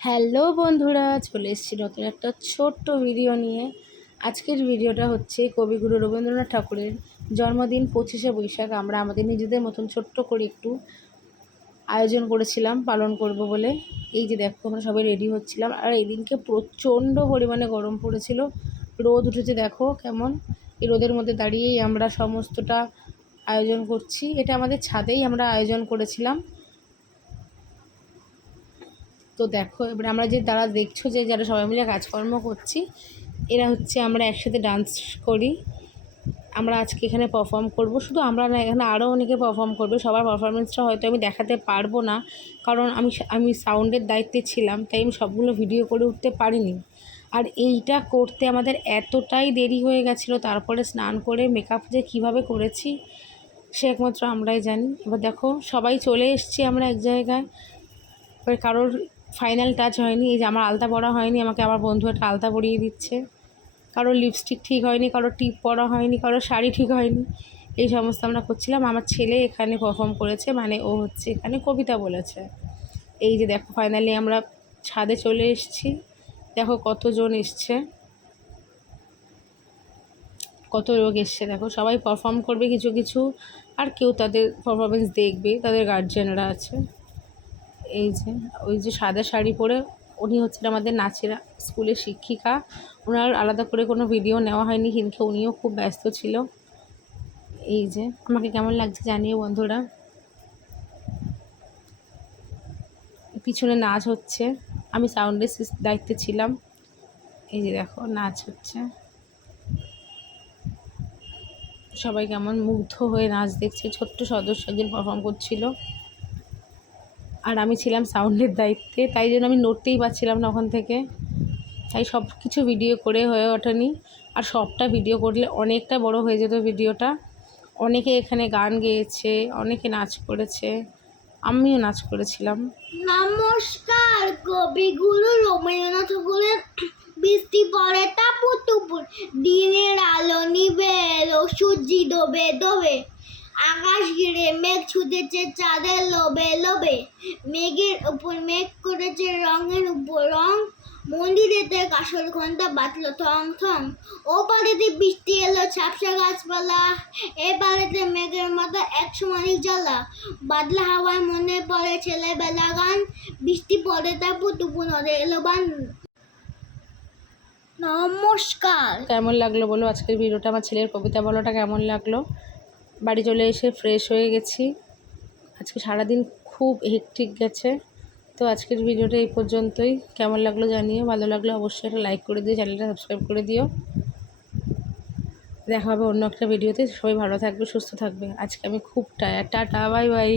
Hello বন্ধুরা, চলে এসেছি নতুন একটা ছোট্ট ভিডিও নিয়ে। আজকের ভিডিওটা হচ্ছে কবিগুরু রবীন্দ্রনাথ ঠাকুরের জন্মদিন 25শে বৈশাখ। আমরা আমাদের নিজেদের মতন ছোট্ট করে একটু আয়োজন করেছিলাম পালন করব বলে। এই যে দেখো, আমরা সবাই রেডি হচ্ছিলাম। আর এই দিনকে প্রচণ্ড পরিমাণে গরম পড়েছিল, রোদ উঠেছে দেখো কেমন। এই রোদের মধ্যে দাঁড়িয়েই আমরা সমস্তটা আয়োজন করছি। এটা আমাদের ছাদেই আমরা আয়োজন করেছিলাম। তো দেখো, এবার আমরা যে যারা দেখছো যে যারা সবাই মিলে কাজকর্ম করছি, এরা হচ্ছে আমরা একসাথে ডান্স করি। আমরা আজকে এখানে পারফর্ম করব। শুধু আমরা না, এখানে আরও অনেকে পারফর্ম করবে। সবার পারফরমেন্সটা হয়তো আমি দেখাতে পারবো না, কারণ আমি সাউন্ডের দায়িত্বে ছিলাম, তাই আমি সবগুলো ভিডিও করে উঠতে পারিনি। আর এইটা করতে আমাদের এতটাই দেরি হয়ে গেছিলো, তারপরে স্নান করে মেকআপ যে কীভাবে করেছি সে একমাত্র আমরাই জানি। এবার দেখো, সবাই চলে এসেছি আমরা এক জায়গায়। এবার কারোর ফাইনাল টাচ হয়নি। এই যে আমার আলতা পরা হয়নি, আমাকে আমার বন্ধু একটা আলতা পরিয়ে দিচ্ছে। কারোর লিপস্টিক ঠিক হয়নি, কারোর টিপ পরা হয়নি, কারোর শাড়ি ঠিক হয়নি। এই সমস্ত আমরা করছিলাম। আমার ছেলে এখানে পারফর্ম করেছে, মানে ও হচ্ছে এখানে কবিতা বলেছে। এই যে দেখো, ফাইনালি আমরা ছাদে চলে এসেছি। দেখো কতজন এসছে, কত লোক এসছে। দেখো সবাই পারফর্ম করবে কিছু কিছু, আর কেউ তাদের পারফরমেন্স দেখবে, তাদের গার্জিয়ানরা আছে। এই যে ওই যে সাদা শাড়ি পরে উনি হচ্ছেন আমাদের নাচের স্কুলের শিক্ষিকা। ওনার আলাদা করে কোনো ভিডিও নেওয়া হয়নি, কিন্তু উনিও খুব ব্যস্ত ছিল। এই যে আমাকে কেমন লাগছে জানিও বন্ধুরা। পিছনে নাচ হচ্ছে, আমি সাউন্ডের দায়িত্বে ছিলাম। এই যে দেখো নাচ হচ্ছে, সবাই কেমন মুগ্ধ হয়ে নাচ দেখছে। ছোট্ট সদস্য একজন পারফর্ম করছিল, আর আমি ছিলাম সাউন্ডের দায়িত্বে, তাই জন্য আমি নড়তেই পারছিলাম না ওখান থেকে। তাই সব কিছু ভিডিও করে হয়ে ওঠেনি। আর সবটা ভিডিও করলে অনেকটা বড় হয়ে যেত ভিডিওটা। অনেকে এখানে গান গেয়েছে, অনেকে নাচ করেছে, আমিও নাচ করেছিলাম। নমস্কার। কবিগুরু রবীন্দ্রনাথ ঠাকুরের বৃষ্টি পড়ে টাপুর টুপুর, দিনের আলো নিবে এলো, সূর্যি ডোবে ডোবে, আকাশ ঘিরে মেঘ ছুটেছে চাঁদের লোবে লোবে, মেঘের উপর মেঘ করেছে রঙের উপর রং, মন্দিরেতে কাঁসর ঘন্টা বাজলো থং থং, ও পাড়েতে বৃষ্টি এলো ঝাপসা গাছপালা, এ পাড়েতে মেঘের মতো একসমানই জ্বালা, বাদলা হাওয়ায় মনে পড়ে ছেলেবেলা গান, বৃষ্টি পড়ে টাপু টুপু নদে এলো বান। নমস্কার। কেমন লাগলো বলো আজকের ভিডিওটা? আমার ছেলের কবিতা বলাটা কেমন লাগলো? বাড়ি চলে এসে ফ্রেশ হয়ে গেছি। আজকে সারাদিন খুব হেক্টিক গেছে। তো আজকের ভিডিওটা এই পর্যন্তই। কেমন লাগলো জানিও, ভালো লাগলে অবশ্যই একটা লাইক করে দিও, চ্যানেলটা সাবস্ক্রাইব করে দিও। দেখা হবে অন্য একটা ভিডিওতে। সবাই ভালো থাকবে, সুস্থ থাকবে। আজকে আমি খুব টায়ার্ড। Tata, bye bye.